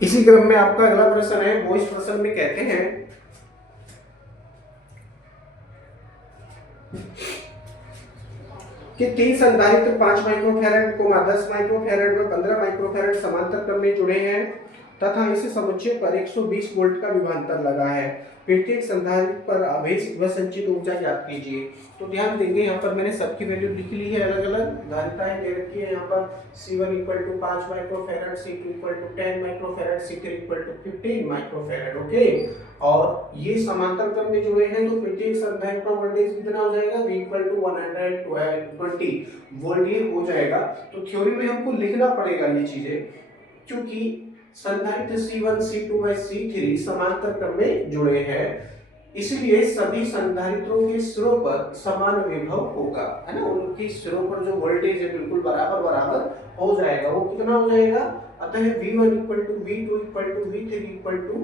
इसी क्रम में आपका अगला प्रश्न है, वो इस प्रश्न में कहते हैं कि 3 संधारित्र 5 माइक्रोफैराड, 10 माइक्रोफैराड व 15 माइक्रोफैराड समांतर क्रम में जुड़े हैं तथा इस समुच्चय पर 120 वोल्ट का विभवांतर लगा है। प्रत्येक संधारित्र पर आवेश व संचित ऊर्जा ज्ञात कीजिए। तो ध्यान देंगे, यहाँ पर मैंने सबकी वैल्यू लिख ली है, अलग अलग धारिताएं दे रखी है। यहाँ पर C1 equal to 5 microfarad, C2 equal to 10 microfarad, C3 equal to 15 microfarad. Okay, और ये समांतर क्रम में जुड़े हैं तो प्रत्येक संधारित्र पर वोल्टेज कितना हो जाएगा, V इक्वल टू 120 वोल्ट ये हो जाएगा। तो थ्योरी में हमको लिखना पड़ेगा ये चीजें, क्योंकि संधारित्र C1, C2 व C3 समांतर क्रम में जुड़े हैं, इसलिए सभी संधारित्रों के सिरों पर समान विभव होगा, है ना। उनके सिरों पर जो वोल्टेज है बिल्कुल बराबर बराबर हो जाएगा। वो कितना हो जाएगा, अतः V1 equal to V2 equal to V3 equal to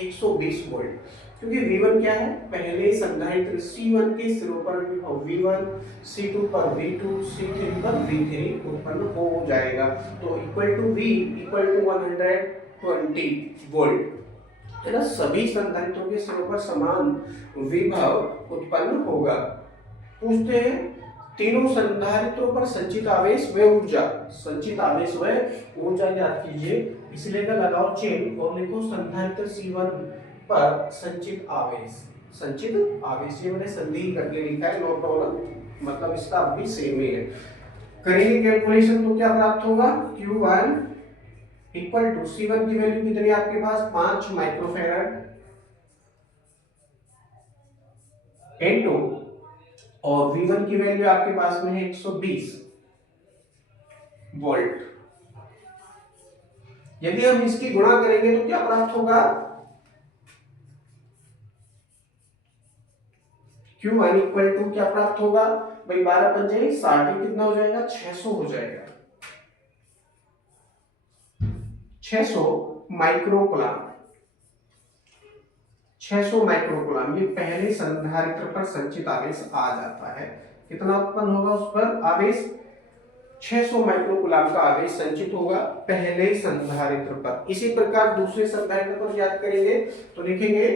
120 volt, क्योंकि V1 क्या है, पहले संधारित्र C1 के सिरों पर विभव V1, C2 पर V2, C3 पर V3 उत्पन्न हो जाएगा। तो equal to V equal to 120 volt, है ना। सभी संधारित्रों के सिरों पर समान विभव उत्पन्न होगा। पूछते हैं, तीनों संधारित्रों पर संचित आवेश व ऊर्जा, संचित आवेश व ऊर्जा ज्ञात कीजिए। इसलिए का लगाओ चिन्ह और लिखो संधारित्र C1 पर संचित आवेश। संचित आवेश ये मैंने संधि करके लिखा है, नो प्रॉब्लम, मतलब इसका भी सेम ही है। करेंगे कैलकुलेशन तो क्या प्राप्त होगा, Q1 इक्वल टू C1 की वैल्यू कितनी है आपके पास, 5 माइक्रोफैराड इनटू, और V1 की वैल्यू आपके पास में है 120 वोल्ट। यदि हम इसकी गुणा करेंगे तो क्या प्राप्त होगा, Q1 इक्वल टू क्या प्राप्त होगा भाई, 12 पंजे 60, कितना हो जाएगा, 600 हो जाएगा, 600 माइक्रोकुलाम। 600 माइक्रोकुलाम ये पहले संधारित्र पर संचित आवेश आ जाता है। कितना उत्पन्न होगा उस पर आवेश, 600 माइक्रोकुलाम का आवेश संचित होगा पहले संधारित्र पर। इसी प्रकार दूसरे संधारित्र पर याद करेंगे तो लिखेंगे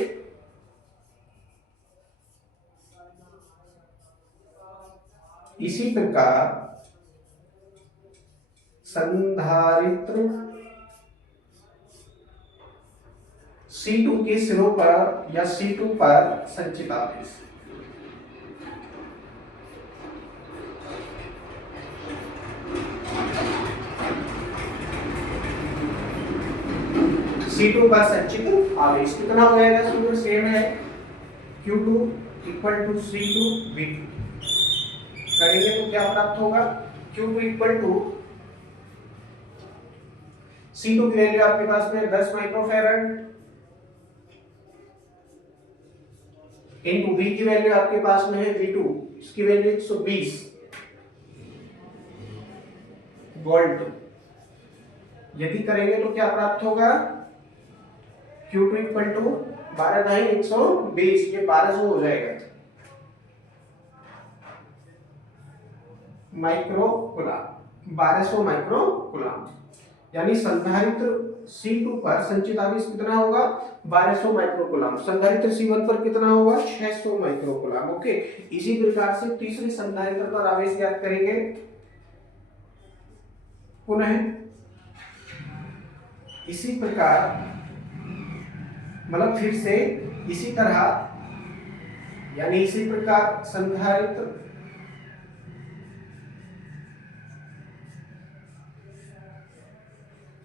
इसी प्रकार संधारित्र C2 के सिरों पर या C2 पर संचित आवेश, C2 पर संचित आवेश कितना हो जाएगा, सूत्र सेम है, Q2 equal to C2 V2। करेंगे तो क्या प्राप्त होगा, Q2 इक्वल टू C2 की वैल्यू आपके पास में 10 माइक्रोफैराड इनटू V की वैल्यू आपके पास में है V2, इसकी वैल्यू 120 वोल्ट। यदि करेंगे तो क्या प्राप्त होगा, Q2 इक्वल टू 12 ढाई 120, ये 1200 हो जाएगा माइक्रोकुलाम, 1200 माइक्रोकुलाम। यानी संधारित्र C2 पर संचित आवेश कितना होगा, 1200 माइक्रोकुलाम। संधारित्र C1 पर कितना होगा, 600 माइक्रोकुलाम। ओके, इसी प्रकार से तीसरे संधारित्र पर आवेश ज्ञात करेंगे। पुनः इसी प्रकार, मतलब फिर से इसी तरह, यानी इसी प्रकार संधारित्र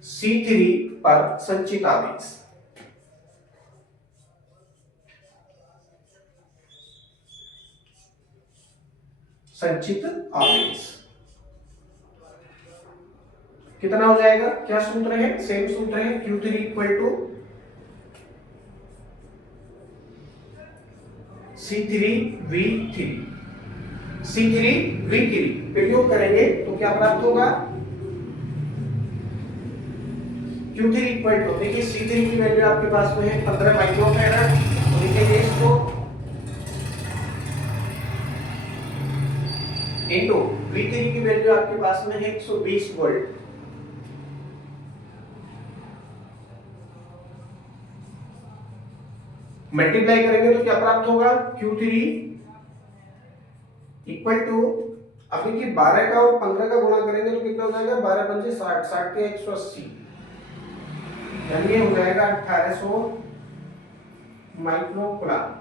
C3 पर संचित आवेश, संचित आवेश कितना हो जाएगा, क्या सूत्र है, सेम सूत्र है, Q3 equal to C3V3, C3V3 प्रयोग करेंगे तो क्या प्राप्त होगा, Q3 इक्वल टू, देखिए C3 की वैल्यू आपके पास में है 15 माइक्रोफैराड, तो लिखेंगे इसको इनटू V3 की वैल्यू आपके पास में है 120 वोल्ट, मल्टीप्लाई करेंगे तो क्या प्राप्त होगा, Q3 इक्वल टू, अब देखिए 12 का और 15 का गुणा करेंगे तो कितना हो जाएगा, 12 पंजे 60, 60 के 180, यानी ये हो जाएगा 1800 माइक्रोकुलाम।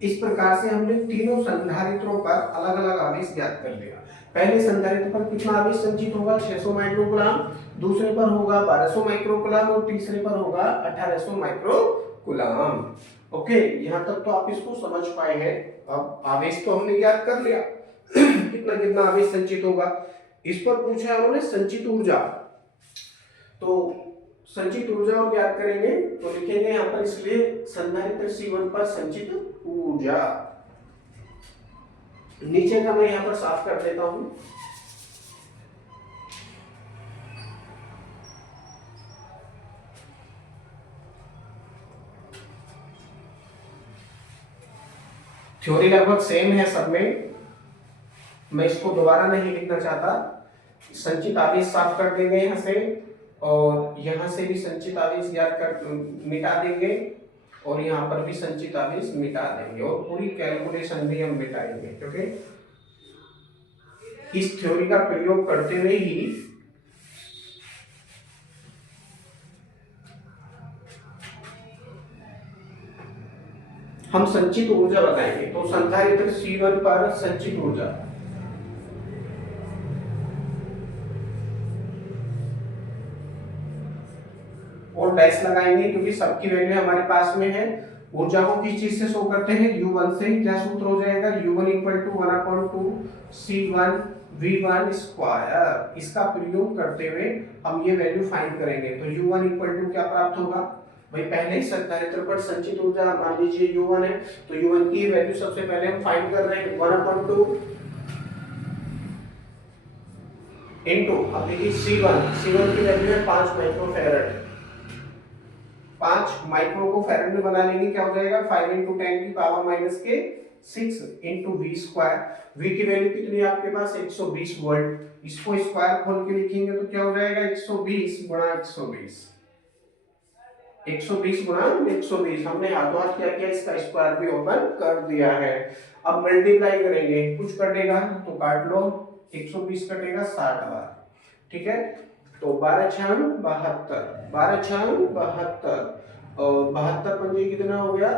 इस प्रकार से हमने तीनों संधारित्रों पर अलग अलग आवेश ज्ञात कर लिया। पहले संधारित्र पर कितना आवेश संचित होगा, 600 माइक्रोकुलाम, दूसरे पर होगा 1200 माइक्रोकुलाम और तीसरे पर होगा 1800 माइक्रोकुलाम। ओके, यहाँ तक तो आप इसको समझ पाए हैं। अब आवेश तो हमने ज्ञात कर लिया कितना कितना आवेश संचित होगा। इस पर पूछा है उन्होंने संचित ऊर्जा, तो संचित ऊर्जा और ज्ञात करेंगे तो लिखेंगे यहाँ पर, इसलिए संधारित्र C1 पर संचित ऊर्जा, नीचे का मैं यहाँ पर साफ कर देता हूं। थ्योरी लगभग सेम है सब में, मैं इसको दोबारा नहीं लिखना चाहता। संचित आवेश साफ कर देंगे यहाँ से, और यहाँ से भी संचित आवेश ज्ञात कर मिटा देंगे, और यहाँ पर भी संचित आवेश मिटा देंगे, और पूरी कैलकुलेशन भी हम मिटाएंगे, क्योंकि इस थ्योरी का प्रयोग करते हुए ही हम संचित ऊर्जा बताएंगे। तो संधारित्र C1 पर संचित ऊर्जा, और डैश लगाएंगे क्योंकि सबकी वैल्यू हमारे पास में है। ऊर्जा को किस चीज से शो करते हैं, U1 से। क्या सूत्र हो जाएगा, U1 equal to 1/2 C1 V1 square. इसका प्रयोग करते हुए हम ये वैल्यू फाइंड करेंगे। तो U1 इक्वल टू क्या प्राप्त होगा भाई, पहले ही संधारित्र पर संचित ऊर्जा मान लीजिए U1 है, तो U1 की वैल्यू सबसे पहले हम फाइंड कर रहे हैं 1/2 इनटू, अब देखिए C1 की वैल्यू है 5 माइक्रोफैराड। 5 माइक्रो को फैराड में बना लेंगे, क्या हो जाएगा 5 × 10⁻⁶ इंटू V स्क्वायर। V की वैल्यू कितनी है आपके पास, 120 वोल्ट। इसको स्क्वायर खोल के लिखेंगे तो क्या हो जाएगा, 120 गुणा 120, 120 गुणा 120। हमने हाथों हाथ क्या किया, इसका स्क्वायर भी ओपन कर दिया है। अब मल्टीप्लाई करेंगे, कुछ कटेगा तो काट लो, 120 कटेगा 60 बार, ठीक है। तो 12 × 72, 12 × 72, और 72 पंजे कितना हो गया,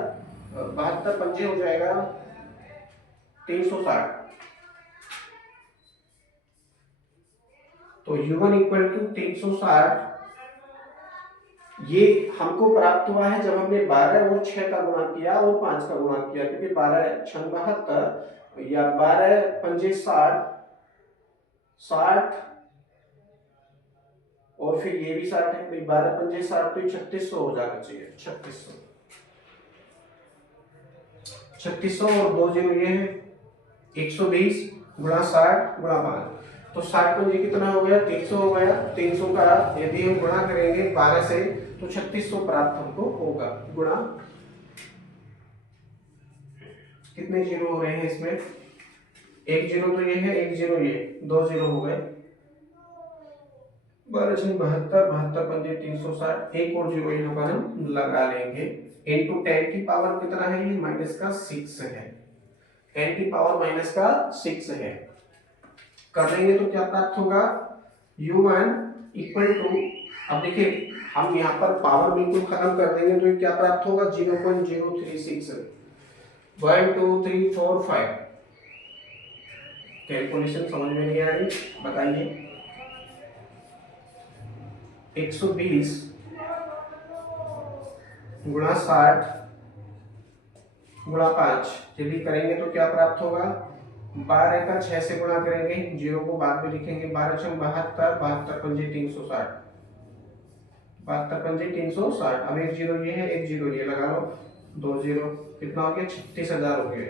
72 पंजे हो जाएगा 360। तो U1 इक्वल टू 360, ये हमको प्राप्त हुआ है जब हमने 12 और 6 का गुणा किया और 5 का गुणा किया, क्योंकि 12 × 6 72 या 12 पंजे 60, 60 और फिर ये भी 60 है, 12 पंजे 60 तो 3600 हो जाना चाहिए, 3600 और 2 जीरो ये है, 120 गुणा 60 गुणा 5, तो 60 पंजे कितना हो गया, 300 हो गया। 300 का यदि हम गुणा करेंगे 12 से तो 3600 प्राप्त हमको होगा। गुणा, कितने जीरो हो रहे हैं इसमें, एक जीरो तो ये है, एक जीरो ये, 2 जीरो हो गए। 12 × 72, 72 पंजे 360, एक और जीरो यहाँ पर हम लगा लेंगे। इनटू 10 की पावर कितना है, ये -6 है, 10 की पावर -6 है। कर लेंगे तो क्या प्राप्त होगा, U1 इक्वल टू, अब देखिए हम यहाँ पर पावर बिल्कुल खत्म कर देंगे तो क्या प्राप्त होगा, 0.036, 1 2 3 4 5। कैलकुलेशन समझ में नहीं आ रही, बताइए। 120 गुणा 60 गुणा 5 यदि करेंगे तो क्या प्राप्त होगा, 12 का 6 से गुणा करेंगे, जीरो को बाद में लिखेंगे, 12 × 72, 72 पंजे 360, 72 पंजे 360। अब एक जीरो ये है, एक जीरो ये लगा लो, 2 जीरो, कितना हो गया, 36,000 हो गया,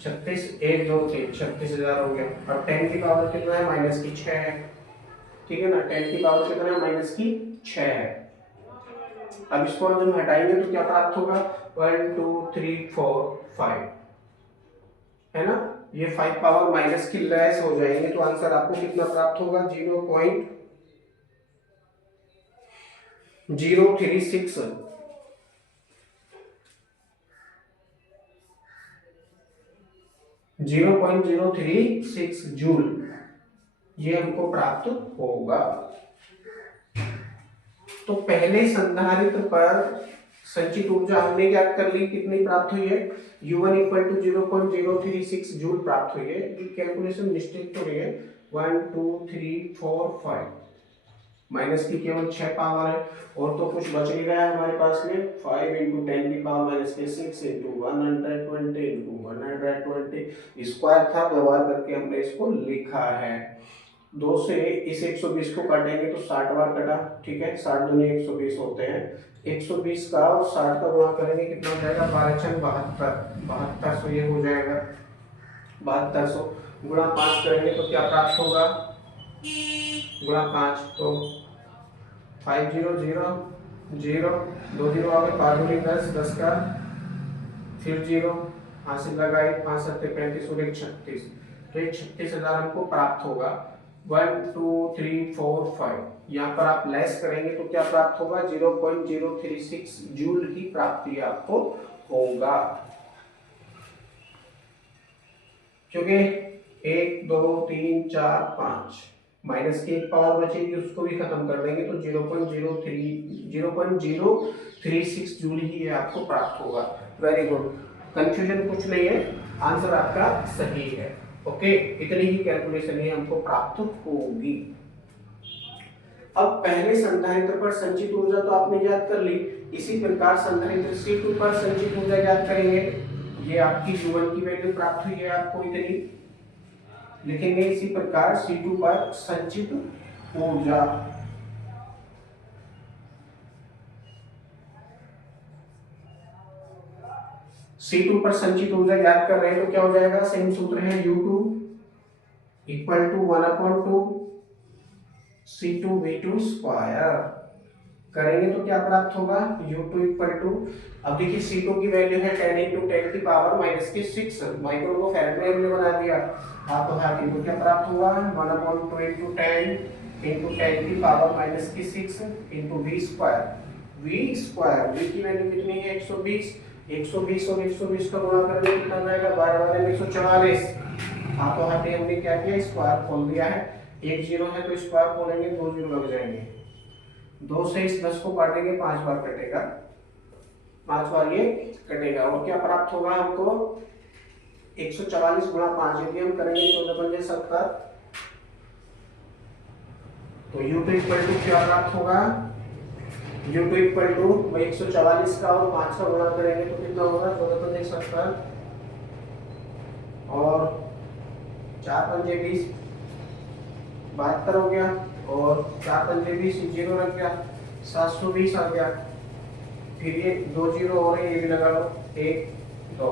36 1 2 3 36,000 हो गया। अब 10 की पावर कितना है, -6 है, ठीक है ना, 10 की पावर कितना है, -6 है। अब इसको जब हटाएंगे तो क्या प्राप्त होगा, 1 2 3 4 5, है ना। ये 5 पावर माइनस की लेस हो जाएंगे तो आंसर आपको कितना प्राप्त होगा, 0.036 0.036 जूल ये हमको प्राप्त होगा। तो पहले संधारित्र पर संचित ऊर्जा हमने क्या कर ली, कितनी प्राप्त हुई है, U1 इक्वल टू 0.036 जूल प्राप्त हुई है। ये कैलकुलेशन मिस्टेक तो नहीं है, 1 2 3 4 5 माइनस की केवल 6 पावर है और तो कुछ बच नहीं रहा है हमारे पास में। 5 इंटू 10 की पावर माइनस के 6 इंटू 120 इंटू 120 स्क्वायर था, व्यवहार करके हमने इसको लिखा है। 2 से इस 120 को काटेंगे तो 60 बार कटा, ठीक है, 60 दूनी 120 होते हैं। 120 का और 60 का गुणा करेंगे कितना हो जाएगा, 7200 ये हो जाएगा। 7200 गुणा 5 करेंगे तो क्या प्राप्त होगा, गुणा 5 तो 500 0 2 0 आ गए, 5 दूनी 10 10 का फिर 0 हासिल लगाए, 5 7 35 और 1 36, तो ये 36,000 हमको प्राप्त होगा। 1 2 3 4 5 यहाँ पर आप लेस करेंगे तो क्या प्राप्त होगा, 0.036 जूल की प्राप्ति आपको होगा। क्योंकि 1 2 3 4 5 माइनस की एक पावर बचेगी उसको भी खत्म कर देंगे तो 0.036 जूल ही ये आपको प्राप्त होगा। वेरी गुड, कंफ्यूजन कुछ नहीं है, आंसर आपका सही है। ओके, इतनी ही कैलकुलेशन ही हमको प्राप्त होगी। अब पहले संधारित्र पर संचित ऊर्जा तो आपने याद कर ली, इसी प्रकार संधारित्र C2 पर संचित ऊर्जा याद करेंगे। ये आपकी U1 की वैल्यू प्राप्त हुई है आपको, इतनी लिखेंगे। इसी प्रकार C2 पर संचित ऊर्जा, C2 पर संचित ऊर्जा याद कर रहे हैं तो क्या हो जाएगा, सेम सूत्र है, U2 equal to 1/2 C2V2 square. करेंगे तो क्या प्राप्त होगा, U2 इक्वल टू, अब देखिए C2 की वैल्यू है 10 इंटू 10 की पावर माइनस के 6, माइक्रो को फैराड में हमने बना दिया। आप तो हाथ को क्या प्राप्त हुआ, 1/2 इंटू 10 की पावर माइनस की 6 into V square. V square, V की वैल्यू कितनी है, 120 और 120 का गुणा करेंगे कितना आएगा, 12 वाले 144। आप तो हाथ हमने क्या किया, स्क्वायर खोल दिया है। 1 0 है तो स्क्वायर खोलेंगे, 2 0 लग जाएंगे। 2 से इस 10 को काटेंगे, 5 बार कटेगा, 5 बार ये कटेगा और क्या प्राप्त होगा हमको, 144 गुणा 5 यदि हम करेंगे 14 पंजे 70, तो U2 इक्वल टू क्या प्राप्त होगा, U2 इक्वल टू 144 का और 5 का गुणा करेंगे तो कितना होगा, 14 पंजे 70 और 4 पंजे 20, 72 हो गया और 4 पंजे 20, 0 रख गया, 720 आ गया। फिर ये 2 0 हो रहे, ये भी लगा लो, 1 2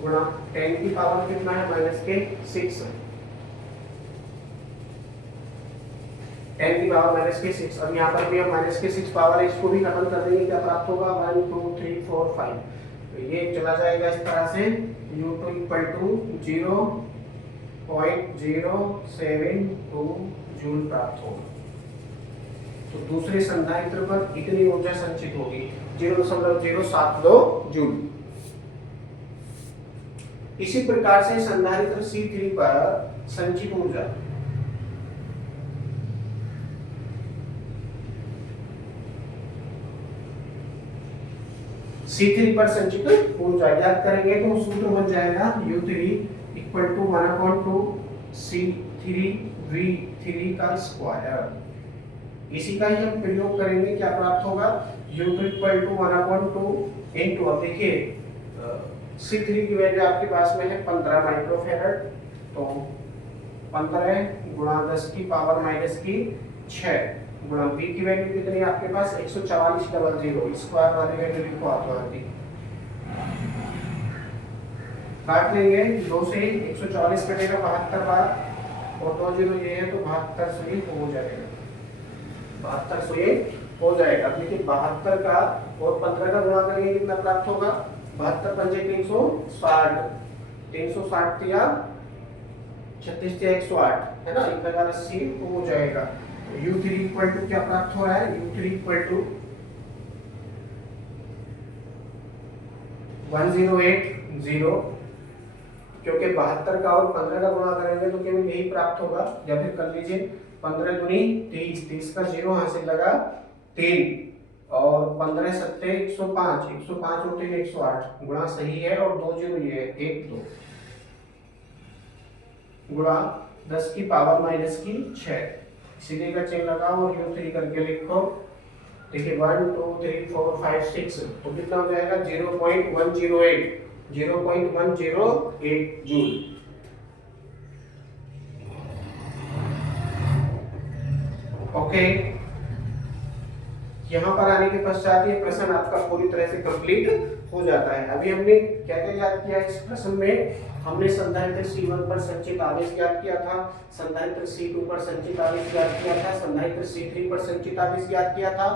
गुणा 10 की पावर कितना है, माइनस के 6, 10 की पावर माइनस के 6। अब यहाँ पर भी हम माइनस के 6 पावर है, इसको भी खत्म कर देंगे, क्या प्राप्त होगा, 1 2 3 4 5, तो ये चला जाएगा इस तरह से। U2 इक्वल टू 0.072 जूल प्राप्त होगा। तो दूसरे संधारित्र पर इतनी ऊर्जा संचित होगी, 0.072 जूल। इसी प्रकार से संधारित्र C3 पर संचित ऊर्जा, C3 पर संचित ऊर्जा याद करेंगे तो सूत्र बन जाएगा U3 इक्वल टू 1/2 C3V3 का स्क्वायर। इसी का ही हम प्रयोग करेंगे, क्या प्राप्त होगा, U2 इक्वल टू 1/2 इंटू, अब देखिए C3 की वैल्यू आपके पास में है 15 माइक्रोफैराड, तो 15 गुणा 10 की पावर माइनस की 6 गुणा V की वैल्यू कितनी है आपके पास, 144 स्क्वायर वाली वैल्यू लिखो आप आती, काट लेंगे, 2 से 144 कटेगा 72 बार और 2 0 ये है तो 7200 ये हो जाएगा, 7200 ये हो जाएगा। देखिए 72 का और 15 का गुणा करेंगे कितना प्राप्त होगा, 72 पंजे 360, 360 या 36 या 108 है ना, 1080 हो जाएगा। U3 इक्वल टू क्या प्राप्त हो रहा है, U3 इक्वल टू 1080 क्योंकि 72 का और 15 का गुणा करेंगे तो केवल यही प्राप्त होगा। या फिर कर लीजिए 15 दूनी 30, 30 का 0 हासिल लगा 3 और 15 सत्ते 105, 105 और 3 108, गुणा सही है और 2 0 ये है 1 2 गुणा 10 की पावर माइनस की 6, सीधे का चिन्ह लगाओ और u3 करके लिखो। देखिए 1 2 3 4 5 6 तो कितना हो जाएगा 0.108, 0.108 जूल। ओके, यहाँ पर आने के पश्चात ये प्रश्न आपका पूरी तरह से कंप्लीट हो जाता है। अभी हमने क्या क्या याद किया इस प्रश्न में? हमने संधारित्र C1 पर संचित आवेश ज्ञात किया था, संधारित्र C2 पर संचित आवेश ज्ञात किया था, संधारित्र C3 पर संचित आवेश ज्ञात किया था।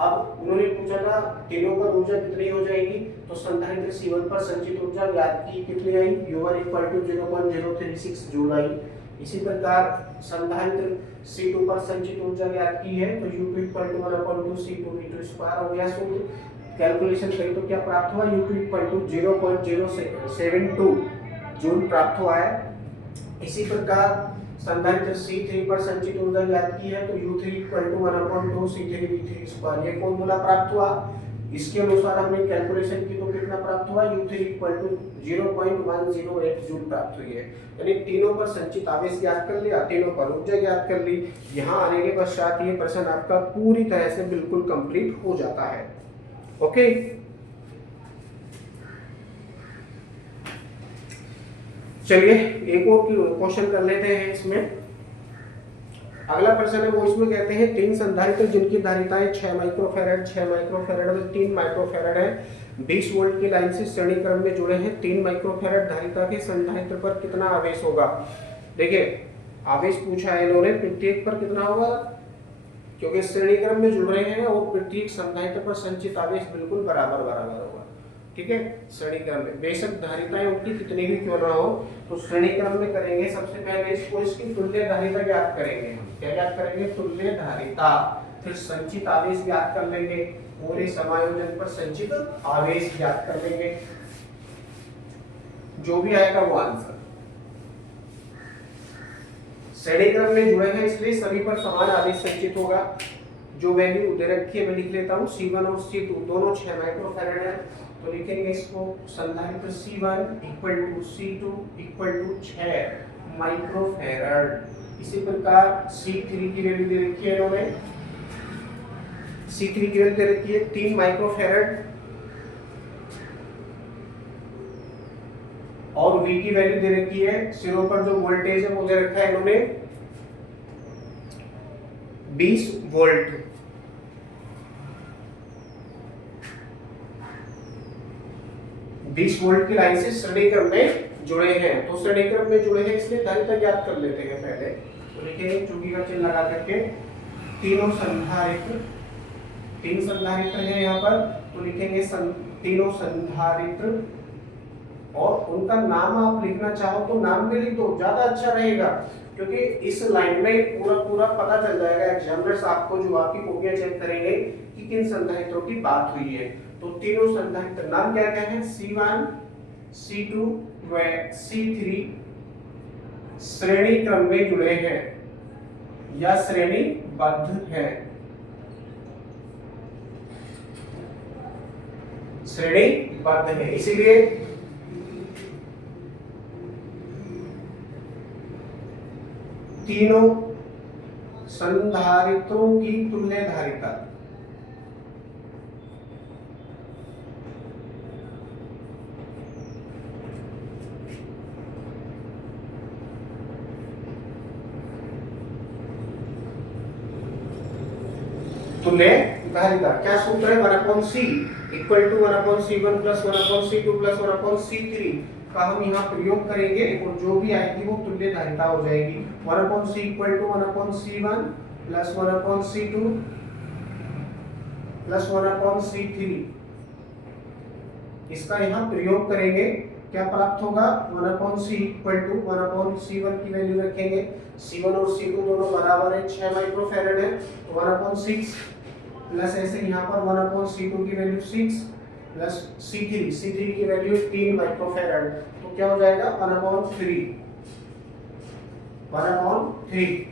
अब उन्होंने पूछा था तीनों पर ऊर्जा कितनी हो जाएगी, तो संधारित्र C1 पर संचित ऊर्जा ज्ञात की कितनी आई, U1 0.036 जूल आई। इसी प्रकार संधारित्र C2 पर संचित ऊर्जा ज्ञात की है तो U2 1/2 C2 V2 स्क्वायर हो गया सूत्र। कैलकुलेशन करें तो क्या प्राप्त हुआ, U2 0.072 जूल प्राप्त हुआ है। इसी प्रकार संधारित्र C3 पर संचित ऊर्जा ज्ञात की है तो U3 1/2 C3 V3 स्क्वायर, ये फॉर्मूला प्राप्त हुआ। इसके अनुसार हमने कैलकुलेशन की तो कितना प्राप्त हुआ, U3 0.108 जूल प्राप्त हुई है। यानी तीनों पर संचित आवेश ज्ञात कर लिया, तीनों पर ऊर्जा ज्ञात कर ली। यहाँ आने के पश्चात ये प्रश्न आपका पूरी तरह से बिल्कुल कंप्लीट हो जाता है। ओके, चलिए एक और क्वेश्चन कर लेते हैं इसमें। अगला प्रश्न है वो इसमें कहते हैं तीन संधारित्र जिनकी धारिताएं 6 माइक्रोफैराड, 6 माइक्रोफैराड और 3 माइक्रोफैराड है, 20 वोल्ट की लाइन से श्रेणी क्रम में जुड़े हैं। 3 माइक्रोफैराड धारिता के संधारित्र पर कितना आवेश होगा? देखिए आवेश पूछा है इन्होंने, प्रत्येक पर कितना होगा, क्योंकि श्रेणी क्रम में जुड़ रहे हैं और प्रत्येक संधारित्र पर संचित आवेश बिल्कुल बराबर बराबर होगा। ठीक है, श्रेणी क्रम में बेशक धारिताएं उनकी कितनी भी क्यों ना हो, तो श्रेणी क्रम में करेंगे। सबसे पहले इसको इसकी तुल्य धारिता ज्ञात करेंगे। हम क्या ज्ञात करेंगे, तुल्य धारिता। फिर संचित आवेश ज्ञात कर लेंगे, पूरे समायोजन पर संचित आवेश ज्ञात कर लेंगे, जो भी आएगा वो आंसर। श्रेणी क्रम में जुड़े हैं इसलिए सभी पर समान आवेश संचित होगा। जो वैल्यू दे रखी है मैं लिख लेता हूँ, C1 और C2 दोनों 6 माइक्रोफैराड है, तो लिखेंगे इसको संधारित्र C1 = C2 = 6 माइक्रोफैराड। इसी प्रकार C3 की वैल्यू दे रखी है इन्होंने, C3 की वैल्यू दे रखी है 3 माइक्रोफैराड और V की वैल्यू दे रखी है, सिरों पर जो वोल्टेज है वो दे रखा है इन्होंने 20 वोल्ट। की लाइन से श्रेणी क्रम में जुड़े हैं, तो श्रेणी क्रम में जुड़े हैं इसलिए धारिता ज्ञात कर लेते हैं पहले। तो लिखेंगे चूंकि का चिन्ह लगा करके तीनों संधारित्र, 3 संधारित्र हैं यहाँ पर, तो लिखेंगे तीनों संधारित्र और उनका नाम आप लिखना चाहो तो नाम भी लिख दो, ज्यादा अच्छा रहेगा, क्योंकि इस लाइन में पूरा पता चल जाएगा एग्जामिनर्स आपको जो आपकी कॉपियां चेक करेंगे कि किन संधारित्रों की बात हुई है। तो तीनों संधारित्र नाम क्या क्या है, C1 C2 व C3 श्रेणी क्रम में जुड़े हैं या श्रेणीबद्ध हैं, श्रेणीबद्ध है। इसीलिए तीनों संधारित्रों की तुल्य धारिता तुल्य धारिता क्या सूत्र है, 1/c = 1/c1 + 1/c2 + 1/c3 का हम यहाँ प्रयोग करेंगे और जो भी आएगी वो तुल्य धारिता हो जाएगी। 1/c = 1/c1 + 1/c2 + 1/c3, इसका यहाँ प्रयोग करेंगे। क्या प्राप्त होगा, 1/c = 1/c1 की वैल्यू रखेंगे, C1 और C2 दोनों बराबर है, 6 माइक्रोफैराड है, तो 1/6 प्लस ऐसे यहाँ पर 1/c2 की वैल्यू 6 प्लस C3 की वैल्यू 3 माइक्रोफैराड, तो क्या हो जाएगा 1/3।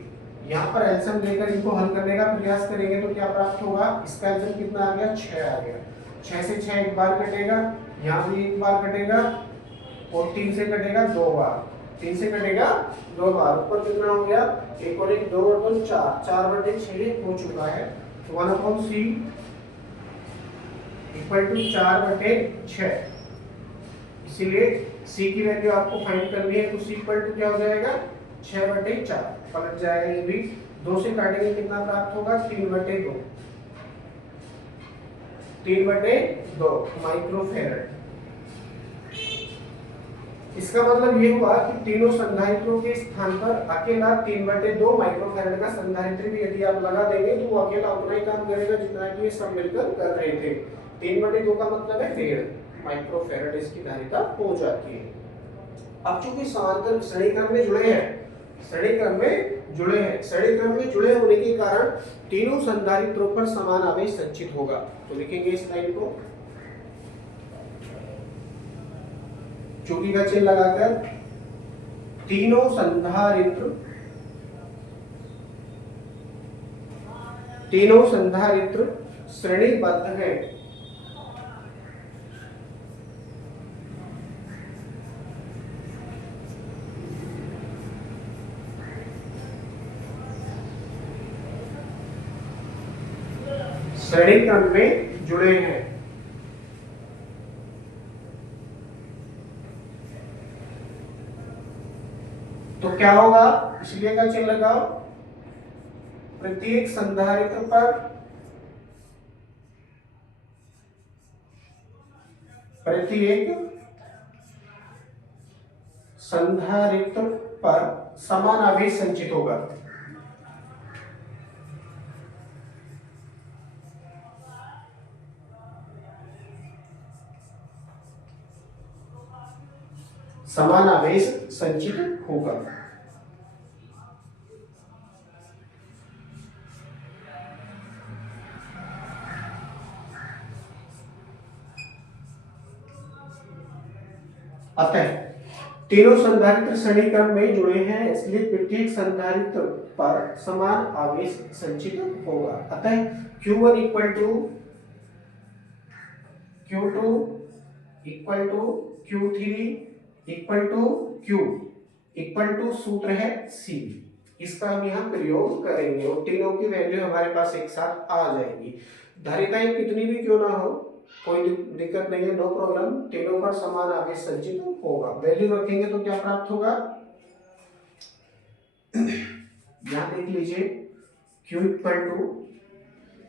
यहाँ पर एल्सियम लेकर इनको हल करने का प्रयास करेंगे तो क्या प्राप्त होगा, इसका एल्सियम कितना आ गया, 6 आ गया। 6 से 6 एक बार कटेगा, यहाँ भी एक बार कटेगा, और 3 से कटेगा 2 बार, 3 से कटेगा 2 बार, ऊपर कितना हो गया, 1 और 1 2 और 2 4, 4/6 हो चुका है। तो 1/c इक्वल टू 4/6। इसीलिए c की वैल्यू आपको फाइंड करनी है, तो c इक्वल टू क्या हो जाएगा, 6/4। पलट जाएगा ये भी, 2 से काटेंगे कितना प्राप्त होगा, 3/2, 3/2 माइक्रोफैराड। इसका मतलब ये हुआ कि तीनों संधारित्रों के स्थान पर अकेला 3/2 माइक्रोफैराड का संधारित्र भी यदि आप लगा देंगे तो वो अकेला उतना ही काम करेगा जितना कि ये सब मिलकर कर रहे थे। 3/2 का मतलब है 1.5 माइक्रोफैराड इसकी धारिता हो जाती है। अब चूंकि समांतर श्रेणी क्रम में जुड़े हैं, श्रेणी क्रम में जुड़े होने के कारण तीनों संधारित्रों पर समान आवेश संचित होगा। तो लिखेंगे इस लाइन को चूंकि का चिन्ह लगाकर, तीनों संधारित्र श्रेणीबद्ध है। श्रेणी क्रम में जुड़े हैं। तो क्या होगा, इसलिए का चिन्ह लगाओ, प्रत्येक संधारित्र पर समान आवेश संचित होगा। समान आवेश संचित होगा। अतः तीनों संधारित्र श्रेणी क्रम में जुड़े हैं, इसलिए प्रत्येक संधारित्र पर समान आवेश संचित होगा। अतः Q1 equal to Q2 equal to Q3 equal to Q equal to सूत्र है C। इसका हम यहाँ प्रयोग करेंगे और तीनों की वैल्यू हमारे पास एक साथ आ जाएगी। धारिताएं कितनी भी क्यों ना हो, कोई दिक्कत नहीं है, नो प्रॉब्लम, तीनों पर समान आवेश संचित होगा। वैल्यू रखेंगे तो क्या प्राप्त होगा, यहाँ देख लीजिए, Q इक्वल टू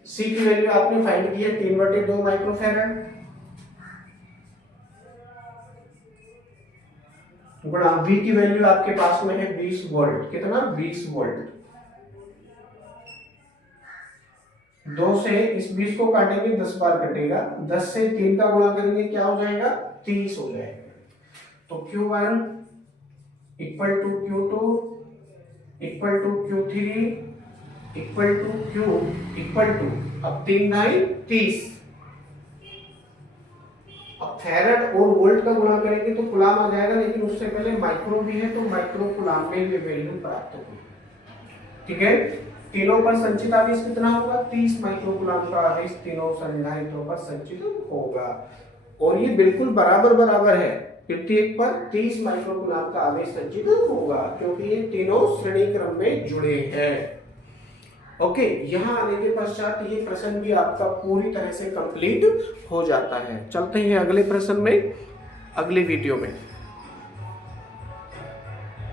C की वैल्यू आपने फाइंड की है 3/2 माइक्रोफैराड, गुणा V की वैल्यू आपके पास में है 20 वोल्ट। कितना, 20 वोल्ट। 2 से इस 20 को काटेंगे 10 बार कटेगा, 10 से 3 का गुणा करेंगे क्या हो जाएगा, 30 हो जाएगा। तो Q1 equal to Q2 equal to Q3 equal to Q equal to, अब 3 9 30। अब फैराड और वोल्ट का गुणा करेंगे तो कूलाम आ जाएगा, लेकिन उससे पहले माइक्रो भी है तो माइक्रो कूलाम में ये वैल्यू प्राप्त होगी। ठीक है, तीनों पर संचित आवेश कितना होगा, 30 माइक्रो कूलाम का आवेश तीनों संधारित्रों पर संचित होगा। और ये बिल्कुल बराबर है, प्रत्येक पर 30 माइक्रो कूलाम का आवेश संचित होगा, क्योंकि ये तीनों श्रेणी क्रम में जुड़े हैं। ओके, यहाँ आने के पश्चात ये प्रश्न भी आपका पूरी तरह से कंप्लीट हो जाता है। चलते हैं अगले प्रश्न में, अगले वीडियो में।